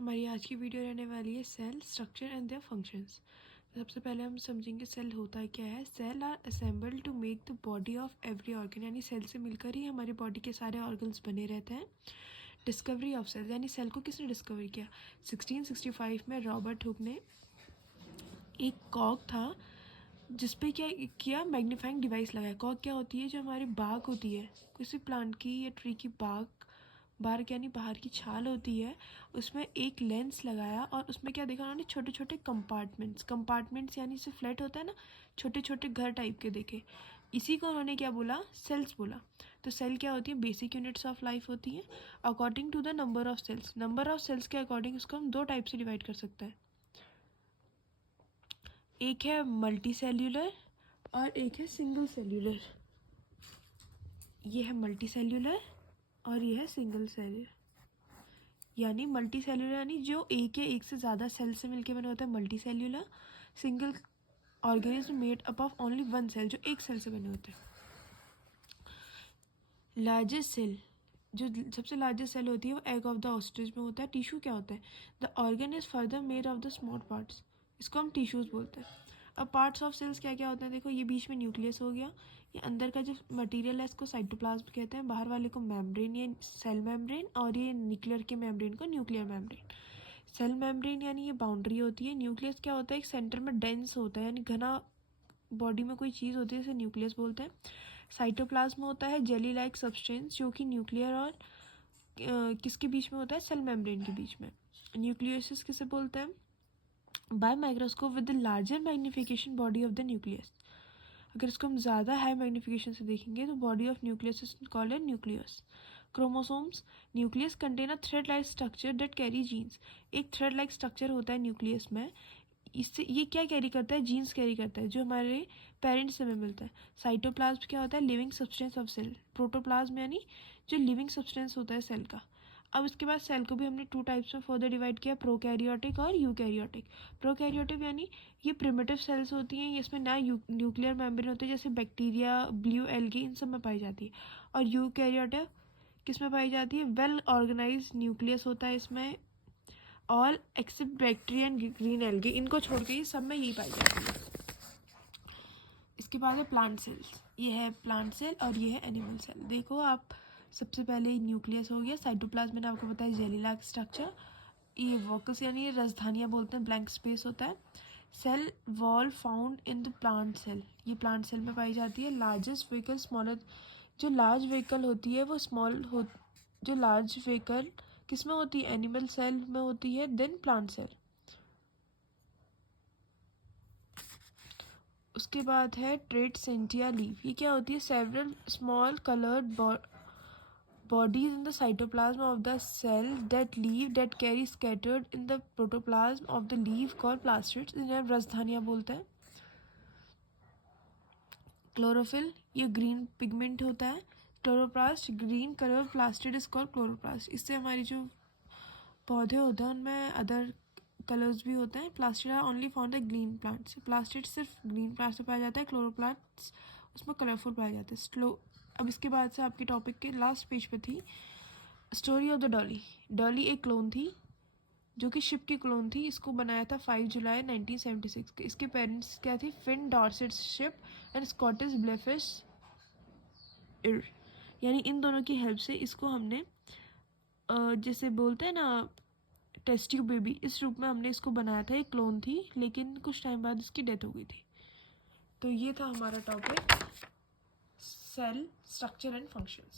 हमारी आज की वीडियो रहने वाली है cell structure and their functions. सबसे पहले हम समझेंगे सेल होता क्या है। Cell are assembled to make the body of every organ, यानी सेल से मिलकर ही हमारी बॉडी के सारे ऑर्गन्स बने रहते हैं। डिस्कवरी ऑफ सेल, यानी सेल को किसने डिस्कवर किया? 1665 में रॉबर्ट हुक ने एक कॉक था जिसपे क्या किया, मैग्नीफाइंग डिवाइस लगाया। कॉक क्या होती है? जो हमारी बाग होती है किसी प्लांट की या ट्री की, बार्क यानी बाहर की छाल होती है, उसमें एक लेंस लगाया और उसमें क्या देखा उन्होंने, छोटे छोटे कंपार्टमेंट्स यानी से फ्लैट होता है ना, छोटे छोटे घर टाइप के देखे। इसी को उन्होंने क्या बोला? सेल्स बोला। तो सेल क्या होती है? बेसिक यूनिट्स ऑफ लाइफ होती है according to the number of cells. Number of cells के अकॉर्डिंग इसको हम दो टाइप से डिवाइड कर सकते हैं, एक है मल्टी सेल्यूलर और एक है सिंगल सेल्यूलर। ये है मल्टी सेल्यूलर और ये है सिंगल सेल्यूलर। यानी मल्टी सेल्यूलर यानी जो एक या एक से ज़्यादा सेल से मिलकर बना होता है multicellular. Single organism made up of only one cell, जो एक सेल से बने होते हैं। लार्जेस्ट सेल, जो सबसे लार्जेस्ट सेल होती है वो एग ऑफ द ऑस्ट्रिच में होता है। टिश्यू क्या होता है? The organ is further made of the small parts, इसको हम टिश्यूज बोलते हैं। अब पार्ट्स ऑफ सेल्स क्या क्या होते हैं? देखो, ये बीच में न्यूक्लियस हो गया, ये अंदर का जो मटेरियल है इसको साइटोप्लाज्म कहते हैं, बाहर वाले को मेम्ब्रेन या सेल मेम्ब्रेन, और ये न्यूक्लियर के मेम्ब्रेन को न्यूक्लियर मेम्ब्रेन। सेल मेम्ब्रेन यानी ये बाउंड्री होती है। न्यूक्लियस क्या होता है? एक सेंटर में डेंस होता है, यानी घना बॉडी में कोई चीज़ होती है, इसे न्यूक्लियस बोलते हैं। साइटोप्लाज्म होता है जेली लाइक सब्सटेंस, जो कि न्यूक्लियर और किसके बीच में होता है? सेल मेम्ब्रेन के बीच में। न्यूक्लियोसिस किसे बोलते हैं? By microscope with the larger magnification body of the nucleus. अगर इसको हम ज़्यादा हाई मैग्निफिकेशन से देखेंगे तो body of nucleus is called an nucleus. Chromosomes, nucleus contain a thread like structure that carry genes. एक थ्रेड लाइक स्ट्रक्चर होता है न्यूक्लियस में, इससे ये क्या कैरी करता है? जीन्स कैरी करता है, जो हमारे पेरेंट्स से हमें मिलता है। साइटोप्लाज्म क्या होता है? Living substance of cell. Protoplasm यानी जो लिविंग सब्सटेंस होता है सेल का। अब इसके बाद सेल को भी हमने टू टाइप्स में फर्दर डिवाइड किया, प्रोकैरियोटिक और यूकैरियोटिक। प्रोकैरियोटिक यानी ये प्रिमिटिव सेल्स होती हैं, इसमें ना न्यूक्लियर मेम्ब्रेन होते हैं, जैसे बैक्टीरिया, ब्लू एल्गी, इन सब में पाई जाती है। और यूकैरियोटिक किस में पाई जाती है? वेल ऑर्गेनाइज न्यूक्लियस होता है इसमें, all except bacteria and green algae, इनको छोड़ के ये सब में यही पाई जाती है। इसके बाद है प्लांट सेल्स। ये है प्लांट सेल और ये है एनिमल सेल। देखो आप, सबसे पहले न्यूक्लियस हो गया। साइटोप्लाज्म मैंने आपको बताया जेली लाइक स्ट्रक्चर। ये वोकस यानी ये रजधानियाँ बोलते हैं, ब्लैंक स्पेस होता है। Cell wall found in the plant cell, ये प्लांट सेल में पाई जाती है। लार्जेस्ट व्हीकल स्मॉलर, जो लार्ज व्हीकल होती है वो स्मॉल हो, जो लार्ज व्हीकल किस में होती है? एनिमल सेल में होती है, देन प्लांट सेल। उसके बाद है ट्रेट सेंटिया लीफ। ये क्या होती है? Several small coloured bodies in the cytoplasm of the cell that leaf that carry scattered in the protoplasm of the leaf called plastids, इन्हें रजधानियाँ बोलते हैं। क्लोरोफिल, ये ग्रीन पिगमेंट होता है। Chloroplast, green colour plastid is called chloroplast. इससे हमारी जो पौधे होते हैं उनमें अदर कलर्स भी होते हैं। Plastid are only found the green plants, plastid सिर्फ ग्रीन प्लांट्स में पाया जाता है, क्लोरोप्लास्ट उसमें कलरफुल पाया जाता है। स्लो, अब इसके बाद से आपके टॉपिक के लास्ट पेज पे थी story of the Dolly. Dolly एक क्लोन थी जो कि शिप की क्लोन थी। इसको बनाया था 5 जुलाई 1976 के। इसके पेरेंट्स क्या थी? Finn Dorset sheep and Scottish blackface ewe, यानी इन दोनों की हेल्प से इसको हमने जैसे बोलते हैं ना टेस्ट ट्यूब बेबी, इस रूप में हमने इसको बनाया था। एक क्लोन थी लेकिन कुछ टाइम बाद इसकी डेथ हो गई थी। तो ये था हमारा topic cell structure and functions.